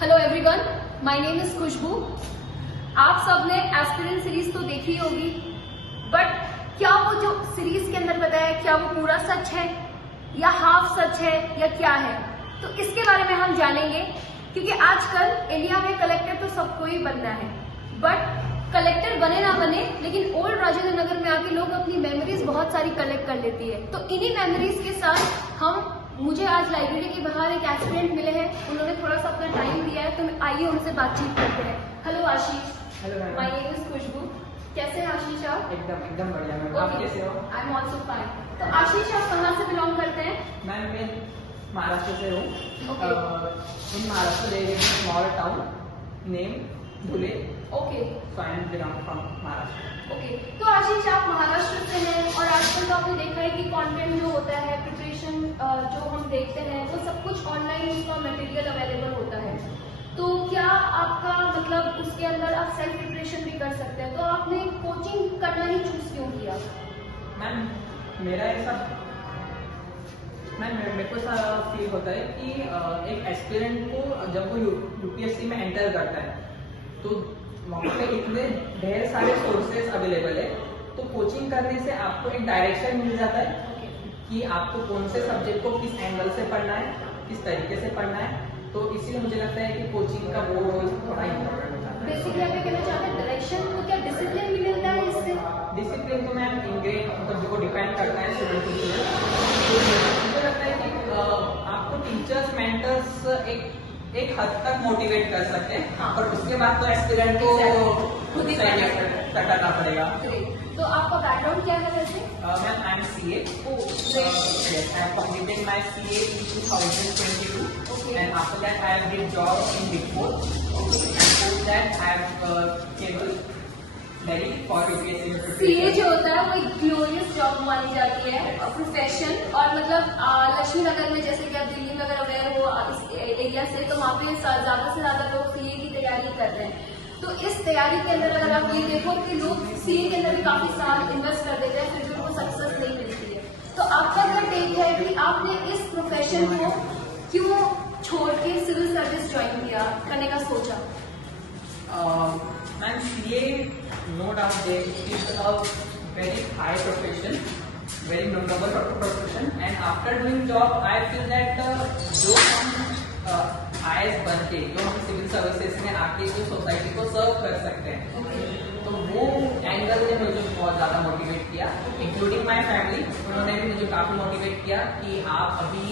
Hello everyone, my name is Khushboo. आप सबने aspirant series तो देखी होगी, बट क्या वो जो सीरीज के अंदर बताया क्या वो पूरा सच है या हाफ सच है या क्या है, तो इसके बारे में हम जानेंगे। क्योंकि आजकल इंडिया में कलेक्टर तो सबको ही बनना है, बट कलेक्टर बने ना बने, लेकिन ओल्ड राजेंद्र नगर में आके लोग अपनी मेमोरीज बहुत सारी कलेक्ट कर लेती है। तो इन्हीं मेमोरीज के साथ मुझे आज लाइब्रेरी के बाहर एक एस्पिरेंट मिले हैं, उन्होंने थोड़ा सा अपना टाइम दिया है, तो आइए उनसे बातचीत करते हैं। Hello Ashish. Hello ma'am. My name is Khushboo. कैसे हैं आशीष आप? एकदम बढ़िया मैम। आप कैसे हो? I am also fine. तो आशीष, आप कहाँ से बिलोंग करते हैं? मैम मैं महाराष्ट्र से हूँ। Okay. In Maharashtra there is a small town name Dhule. Okay so I am belong from Maharashtra. Okay. तो आशीष, आप महाराष्ट्र से हैं और आजकल तो आपने देखा है कि कंटेंट जो होता है, प्रिपरेशन जो हम देखते हैं, वो सब कुछ ऑनलाइन उसका मटेरियल अवेलेबल होता है। तो क्या आपका मतलब उसके अंदर आप सेल्फ प्रिपरेशन भी कर सकते हैं, तो आपने कोचिंग करना ही चूज क्यों किया? मैम मेरा ऐसा मेरे को ऐसा फील होता है कि एक एस्पिरेंट को जब वो यूपीएससी में एंटर करता है तो वहाँ पे इतने ढेर सारे सोर्सेस अवेलेबल है, तो कोचिंग करने से आपको एक डायरेक्शन मिल जाता है कि आपको कौन से सब्जेक्ट को किस एंगल से पढ़ना है, किस तरीके से पढ़ना है। तो इसीलिए मुझे लगता है कि कोचिंग का वो रोल थोड़ा इम्पोर्टेंट होता है। बेसिकली आप ये कहना चाहते हैं डायरेक्शन, तो क्या डिसिप्लिन भी मिलता है इससे? डिसिप्लिन तो मैम इनग्रेड मतलब जो डिपेंड करता है स्टूडेंट टू स्टूडेंट। मुझे लगता है कि आपको टीचर्स मेंटर्स एक हद तक मोटिवेट कर सकते हैं। हाँ। और उसके बाद तो एस्पिरेंट को खुद ही करना पड़ेगा। तो आपका बैकग्राउंड क्या है वैसे? Ma'am I am CA। Yes, I have completed my CA in 2022. Okay. And after that I have did job in Big Four. Okay. And after that I have came to Delhi for UPSC में CA preparation. जो होता है वो एक glorious job मानी जाती है, profession. और मतलब लक्ष्मी नगर में, जैसे कि आप दिल्ली में अगर अवेयर हो इस एरिया से, तो वहाँ पे ज्यादा से ज्यादा लोग सीए की तैयारी कर रहे हैं। तो इस तैयारी के अंदर अगर आप ये देखो कि लोग सीए के अंदर भी काफी साल इन्वेस्ट कर देते हैं, फिर भी उनको सक्सेस नहीं मिलती है। तो आपका क्या टेक है कि आपने इस प्रोफेशन को क्यों छोड़ के सिविल सर्विस ज्वाइन किया, करने का सोचा? And CA, no doubt, there is a very high profession, very memorable profession. And after doing job, I feel that जो हम IAS बन के जो हम सिविल सर्विसेज में आके जो सोसाइटी को सर्व कर सकते हैं, तो वो एंगल ने मुझे बहुत ज्यादा मोटिवेट किया, इंक्लूडिंग माय फैमिली। उन्होंने भी मुझे काफी मोटिवेट किया कि आप अभी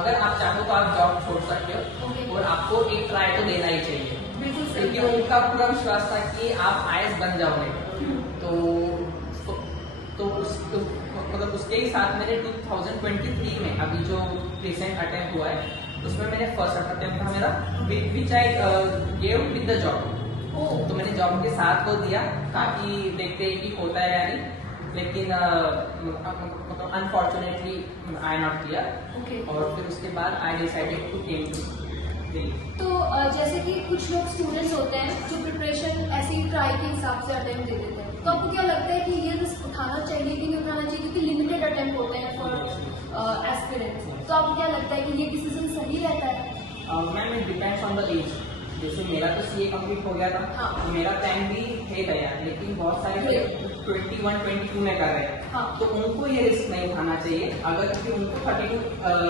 अगर आप चाहो तो आप जॉब छोड़ सकते हो और आपको एक ट्राई तो देना ही चाहिए। बिल्कुल क्योंकि सही। उनका पूरा विश्वास था कि आप IAS बन जाओगे। तो मतलब उसके ही साथ मैंने 2023 में अभी जो रिसेंट अटेम्प्ट हुआ है उसमें मैंने फर्स्ट अटेम्प्ट था मेरा, which I gave with the job. तो मैंने जॉब के साथ वो दिया ताकि देखते हैं कि होता है या नहीं, लेकिन अनफॉर्चुनेटली आई नॉट क्लियर। और फिर उसके बाद I decided to came to Delhi. तो जैसे कि कुछ लोग स्टूडेंट्स होते हैं जो प्रिपरेशन ऐसे ही ट्राई के हिसाब से अटेम्प्ट दे देते हैं, तो आपको क्या लगता है कि ये रिस्क उठाना चाहिए कि नहीं उठाना चाहिए? क्योंकि लिमिटेड अटेम्प्ट होते हैं फॉर एस्पिरेंट्स, तो आपको क्या लगता है कि ये डिसीजन सही रहता है? Ma'am it depends on the age. जैसे मेरा तो CA कंप्लीट हो गया था। हाँ। तो मेरा टाइम भी है तैयार, लेकिन बहुत सारे 21-22 में कर रहे हैं। हाँ। तो उनको ये रिस्क नहीं उठाना चाहिए, अगर क्योंकि उनको 32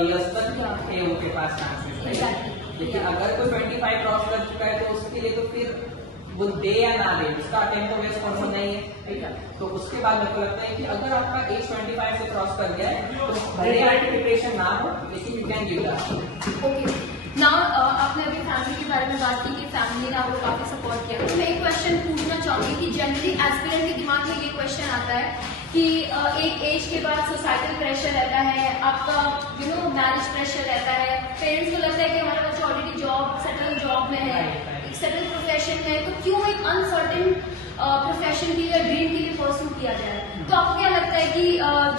ईयर्स तक है उनके पास चांसेस। Exactly. लेकिन अगर कोई 25 क्रॉस कर चुका है तो उसके लिए तो फिर वो दे या ना दे, उसका अटेम्प्ट तो वेस्ट पॉसिबल नहीं है, ठीक है। तो उसके बाद मेरे को लगता है कि अगर आपका एज 25 से क्रॉस कर गया है तो भले आपकी प्रिपरेशन ना हो, लेकिन you can give that. Okay ना, आपने अभी फैमिली के बारे में बात की कि फैमिली ने आपको काफी सपोर्ट किया, तो मैं एक क्वेश्चन पूछना चाहूंगी कि जनरली एस्पिरेंट के दिमाग में ये क्वेश्चन आता है कि एक एज के बाद सोसाइटल प्रेशर रहता है, आपका मैरिज प्रेशर रहता है, पेरेंट्स को लगता है कि हमारा बच्चा ऑलरेडी सेटल जॉब में है, एक सेटल प्रोफेशन में, तो क्यों एक अनसर्टेन प्रोफेशन के लिए, ड्रीम के लिए परस्यू किया जाए? तो आपको क्या लगता है कि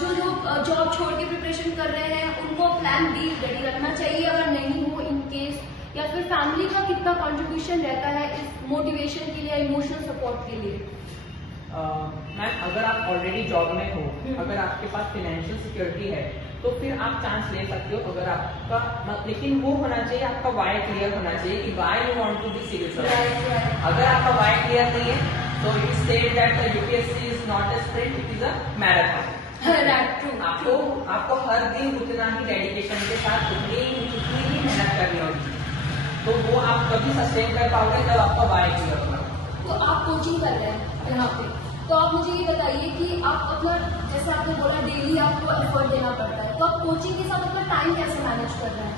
जो लोग जॉब छोड़ के प्रिपरेशन कर रहे हैं उनको प्लान बी रेडी रखना चाहिए अगर नहीं हो इन केस, या फिर फैमिली का कितना कॉन्ट्रीब्यूशन रहता है इस मोटिवेशन के लिए, इमोशनल सपोर्ट के लिए? मैम अगर आप ऑलरेडी जॉब में हो, अगर आपके पास फाइनेंशियल सिक्योरिटी है तो फिर आप चांस ले सकते हो अगर आपका लेकिन वो होना चाहिए, आपका वाई क्लियर होना चाहिए कि why you want to be civil servant. अगर आपका वाई क्लियर नहीं है तो it state that UPSC is not a sprint, it is a marathon. आपको हर दिन उतना ही डेडिकेशन के साथ उतनी ही मेहनत करनी होगी, तो वो आप कभी सस्टेन कर पाओगे जब आपका वाई क्लियर होगा। तो आप कोचिंग कर रहे हैं यहाँ पे, तो आप मुझे ये बताइए कि आप अपना, जैसे आपने बोला डेली आपको एफर्ट देना पड़ता है, तो आप कोचिंग के साथ अपना टाइम कैसे मैनेज कर रहे हैं?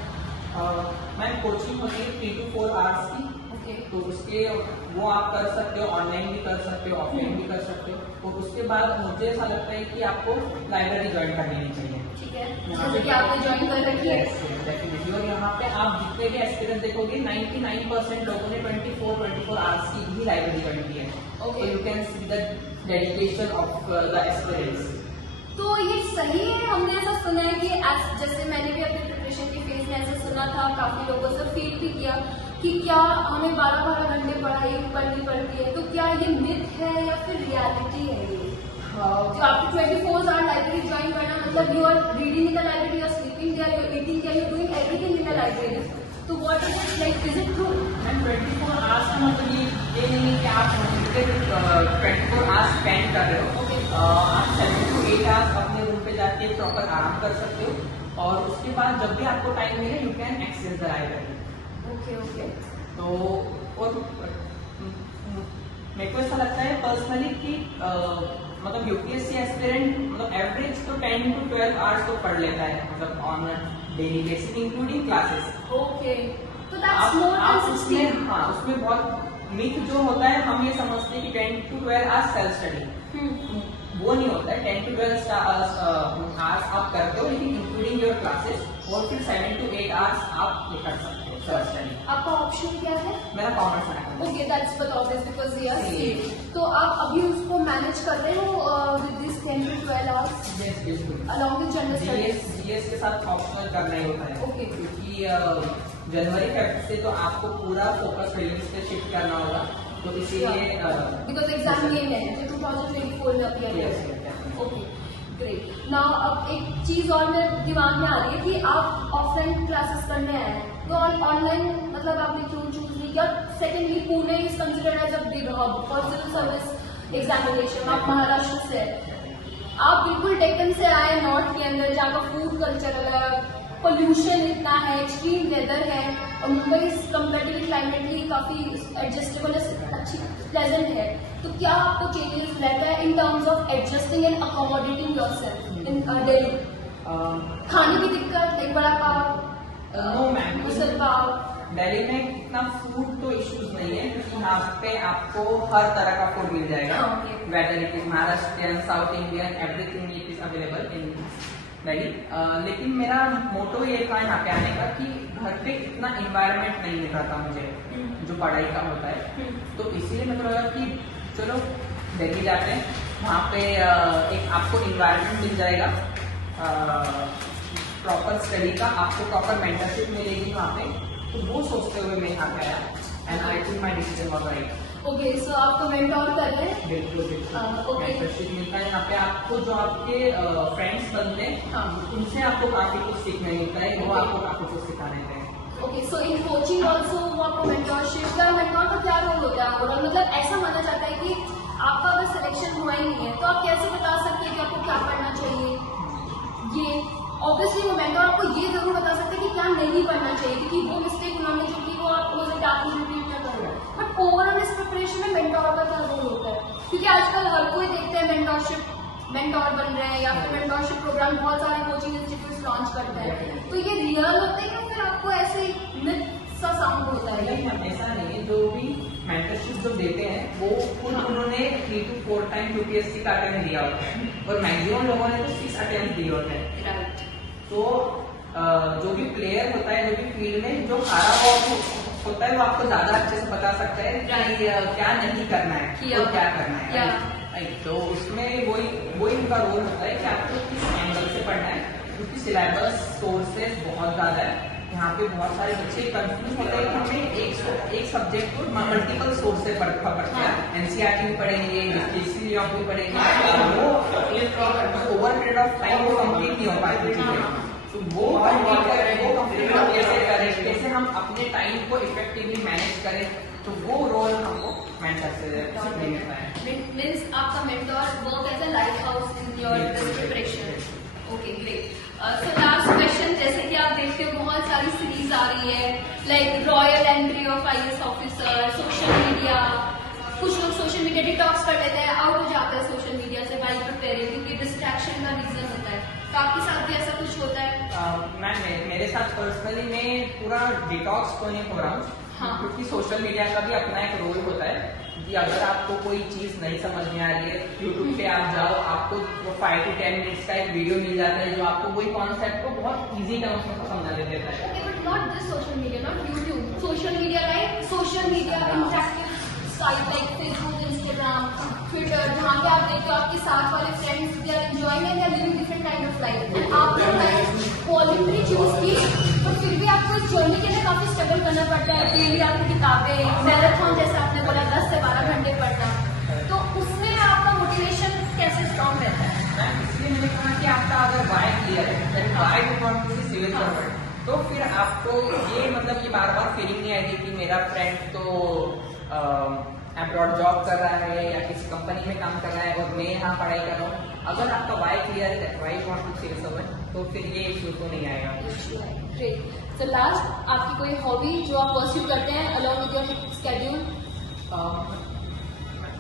मैम कोचिंग होती है 3 to 4 आवर्स की, तो उसके वो आप कर सकते हो, ऑनलाइन भी कर सकते हो, ऑफलाइन भी कर सकते हो। और उसके बाद मुझे ऐसा लगता है कि आपको लाइब्रेरी ज्वाइन कर लेनी चाहिए। ठीक है, जैसे कि आपने ज्वाइन कर रखी है। डेफिनेटली, और यहाँ पे आप जितने भी एक्सपीरियंस देखोगे 99% लोगों ने 24 आवर्स की ही लाइब्रेरी ज्वाइन की है। तो you can see the dedication of the experience. तो ये सही है? हमने ऐसा सुना है कि जैसे मैंने भी अपने प्रिपरेशन के फेज में ऐसा सुना था, काफी लोगों से फील भी किया कि क्या हमें 12-12 घंटे पढ़ाई करनी पड़ती है, तो क्या ये मिथ है या फिर रियलिटी है? ये जो आपकी 24 आवर लाइब्रेरी ज्वाइन करना मतलब you are reading in the library, you are sleeping there, you are eating there, you are doing everything in the library, तो what is it like, is it true? And 24 hours का मतलब ये नहीं है कि आप 24 आवर्स स्पेंड कर रहे हो। आप 7 to 8 आवर्स अपने रूम पे जाके प्रॉपर आराम कर सकते हो, और उसके बाद जब भी आपको टाइम मिले you can access the library. Okay. तो और मेरे को ऐसा लगता है पर्सनली कि मतलब यूपीएससी एस्पिरेंट मतलब एवरेज तो 10 to 12 आवर्स तो पढ़ लेता है, मतलब on daily basis including classes. Okay, तो दैट्स मोर देन 16। हाँ, उसमें बहुत मिथ जो होता है, हम ये समझते हैं कि 10 to 12 आवर्स सेल्फ स्टडी, वो नहीं होता है। 10 to 12 आवर्स आप करते हो, लेकिन इंक्लूडिंग योर क्लासेस, और फिर 7 to 8 आवर्स आप ये कर सकते हो सेल्फ स्टडी। आपका ऑप्शन क्या है? मेरा कॉमर्स है। Okay, that's but obvious because we are same. तो आप अभी उसको मैनेज कर रहे हो with this 10 to 12 hours? Yes, बिल्कुल। Along with general studies? GS के साथ ऑप्शनल करना ही होता है। ओके। क्योंकि जनवरी फेब्रुअरी से तो आपको पूरा फोकस प्रीलिम्स पे शिफ्ट करना होगा, तो इसीलिए बिकॉज एग्जाम ये है जो 2024 में appear yes, okay, great. Now अब एक चीज और मेरे दिमाग में आ रही है कि आप ऑफलाइन क्लासेस करने आए हैं, तो ऑनलाइन मतलब आपने क्यों चूज नहीं किया? Secondly, Pune is considered as a big hub for civil service examination. आप महाराष्ट्र से हैं, आप बिल्कुल डेक्कन से आए, नॉर्थ के अंदर, जहाँ का फूड कल्चर अलग, पोल्यूशन इतना है, एक्सट्रीम वेदर है, और मुंबई कंपेरेटिवली क्लाइमेटली काफी एडजस्टेबल, अच्छी प्लेजेंट है, तो क्या आपको चेंजेस रहता है in terms of adjusting and accommodating yourself in Delhi? खाने की दिक्कत, लाइक बड़ा पाव, नो मैम, मिसल पाव? दिल्ली में इतना फूड तो इश्यूज नहीं है, क्योंकि यहाँ पे आपको हर तरह का फूड मिल जाएगा, whether it is Maharashtrian, south Indian, everything it is available in Delhi. लेकिन मेरा मोटो ये था यहाँ पे आने का कि घर पे इतना इन्वायरमेंट नहीं मिल रहा था मुझे जो पढ़ाई का होता है, तो इसीलिए मेरे को लगा कि चलो दिल्ली जाते हैं, वहाँ पे एक आपको इन्वायरमेंट मिल जाएगा प्रॉपर स्टडी का, आपको प्रॉपर मेंटरशिप मिलेगी वहाँ पे, तो वो सोचते हुए मैं यहाँ पे आया, and I think my decision was right. Okay, so आपको मेंटोर कर रहे हैं? बिल्कुल मेंटरशिप मिलता है यहाँ पे आपको, जो आपके फ्रेंड्स बनते हैं उनसे आपको काफी कुछ सीखने मिलता है, वो आपको काफी कुछ सिखा देते हैं। Okay, so in coaching also वो आपको मेंटोरशिप का, मेंटोर का क्या रोल होता है आपको? मतलब ऐसा माना जाता है कि आपका अगर सिलेक्शन हुआ ही नहीं है तो आप कैसे बता सकते हैं कि आपको क्या करना चाहिए? ये ऑब्वियसली वो मेंटोर आपको ये जरूर बता सकते हैं कि क्या नहीं करना चाहिए, क्योंकि वो मिस्टेक उन्होंने जो की वो आपको रिपीट ना करो, बट ओवरऑल इस प्रिपरेशन में मेंटोर का क्या रोल होता है? क्योंकि आजकल हर कोई देखते हैं मेंटोर बन रहे हैं, या फिर मेंटोरशिप प्रोग्राम बहुत सारे कोचिंग इंस्टीट्यूट लॉन्च करते हैं, तो ये रियल होते हैं या फिर आपको ऐसे मिथ सा साउंड होता है? नहीं, ऐसा नहीं है। जो भी मेंटरशिप जो देते हैं वो खुद उन्होंने 3 to 4 टाइम यूपीएससी का अटेम्प्ट दिया होता है, और मैक्सिमम लोगों ने तो 6 अटेम्प्ट दिए होते हैं। राइट। तो जो भी प्लेयर होता है, जो भी फील्ड में जो हारा हुआ होता है, वो आपको ज्यादा अच्छे से बता सकता है कि क्या नहीं करना है और क्या करना है। तो उसमें वही उनका रोल होता है कि आपको किस एंगल से पढ़ना है, क्योंकि सिलेबस सोर्सेज बहुत ज्यादा है। यहाँ पे बहुत सारे बच्चे कंफ्यूज होते हैं कि हमें एक सब्जेक्ट सब्जेक्ट को मल्टीपल सोर्स से पढ़ते हैं, एनसीईआरटी भी पढ़ेंगे, केसीआर भी पढ़ेंगे, वो ओवर पीरियड ऑफ टाइम वो कंप्लीट नहीं हो पाती चीजें। तो वो कंप्लीट कैसे करें, कैसे हम अपने टाइम को इफेक्टिवली मैनेज करें, तो वो रोल हमको मेंटर से सीखने मिलता है। मीन्स आपका mentor work as a lighthouse in your preparation. Okay great. So last question, जैसे कि आप देखते हो बहुत सारी सीरीज आ रही है, like royal entry of IAS officer, social media, कुछ लोग सोशल मीडिया डिटॉक्स कर लेते हैं, आउट हो जाते हैं सोशल मीडिया से वाइल प्रिपेयरिंग, क्योंकि डिस्ट्रैक्शन का रीजन होता है। तो आपके साथ भी ऐसा कुछ होता है? मैम मेरे साथ पर्सनली मैं पूरा डिटॉक्स तो नहीं हो रहा हूँ, क्योंकि सोशल मीडिया का भी अपना एक रोल होता है कि अगर आपको कोई चीज नहीं समझ में आ रही है, यूट्यूब पे आप जाओ, आपको 5 to 10 मिनट्स का एक वीडियो मिल जाता है जो आपको वही कॉन्सेप्ट को बहुत इजी टर्म्स में समझा देता है। Okay, but not this social media, not YouTube. Social media like social media interactive site like Facebook, Instagram, Twitter, जहाँ पे आप देखते हो आपके साथ वाले friends they are enjoying and they are living different kind of life. And आपने life voluntary choose की, तो फिर भी आपको इस जर्नी के लिए काफी स्ट्रगल करना पड़ता है। डेली आपकी किताबें, मैराथन जैसे आपने बोला 10 से 12 घंटे पढ़ना, तो उसमें आपका मोटिवेशन कैसे स्ट्रॉन्ग रहता है? इसलिए मैंने कहा कि आपका अगर वाई क्लियर है, why you want to be civil servant, तो फिर आपको ये मतलब कि बार बार फीलिंग नहीं आएगी कि मेरा फ्रेंड तो अब्रॉड जॉब कर रहा है या किसी कंपनी में काम कर रहा है और मैं यहाँ पढ़ाई कर रहा हूँ। अगर आपका वाई क्लियर है, why you want to be civil servant, तो फिर ये इशू तो नहीं आएगा। ग्रेट। सो लास्ट, आपकी कोई हॉबी जो आप परस्यू करते हैं along with your schedule?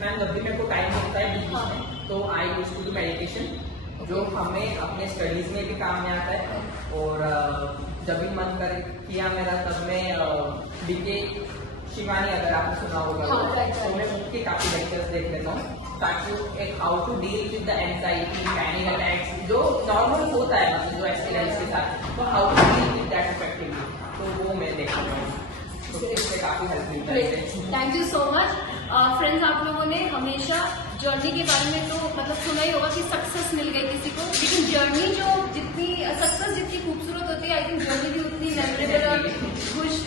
Ma'am जब भी मेरे को टाइम मिलता है तो आई यूज टू डू मेडिटेशन, जो हमें अपने स्टडीज में भी काम में आता है। और जब भी मन कर किया मेरा, तब मैं बीके शिवानी, अगर आपने सुना होगा, तो मैं उनके काफी लेक्चर्स देख लेता हूँ, ताकि एक how to deal with the anxiety, panic attacks जो नॉर्मल होता है जो एक्सपीरियंस के साथ, तो how to deal with that effectively, तो वो मैं देखता हूँ, तो इससे काफी हेल्प मिलता है। Thank you so much. Friends, आप लोगों ने हमेशा जर्नी के बारे में तो मतलब सुना ही होगा कि सक्सेस मिल गई किसी को, लेकिन जर्नी जो जितनी सक्सेस जितनी खूबसूरत होती है, आई थिंक जर्नी भी उतनी मेमोरेबल और खुश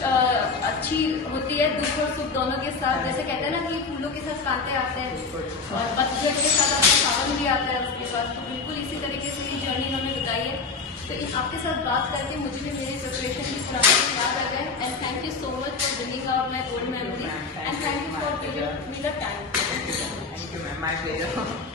अच्छी होती है, दुख और सुख दोनों के साथ। जैसे कहते हैं ना कि फूलों के साथ कांटे आते हैं और पतझड़ के साथ आपका सावन भी आता है उसके बाद, तो बिल्कुल इसी तरीके से ये जर्नी हमें बताई है। तो आपके साथ बात करके मुझे भी मेरी प्रिपरेशन की पुरानी याद आ गए। And thank you so much for bringing out my old memories and thank you for giving me the time. Thank you, ma'am. My pleasure.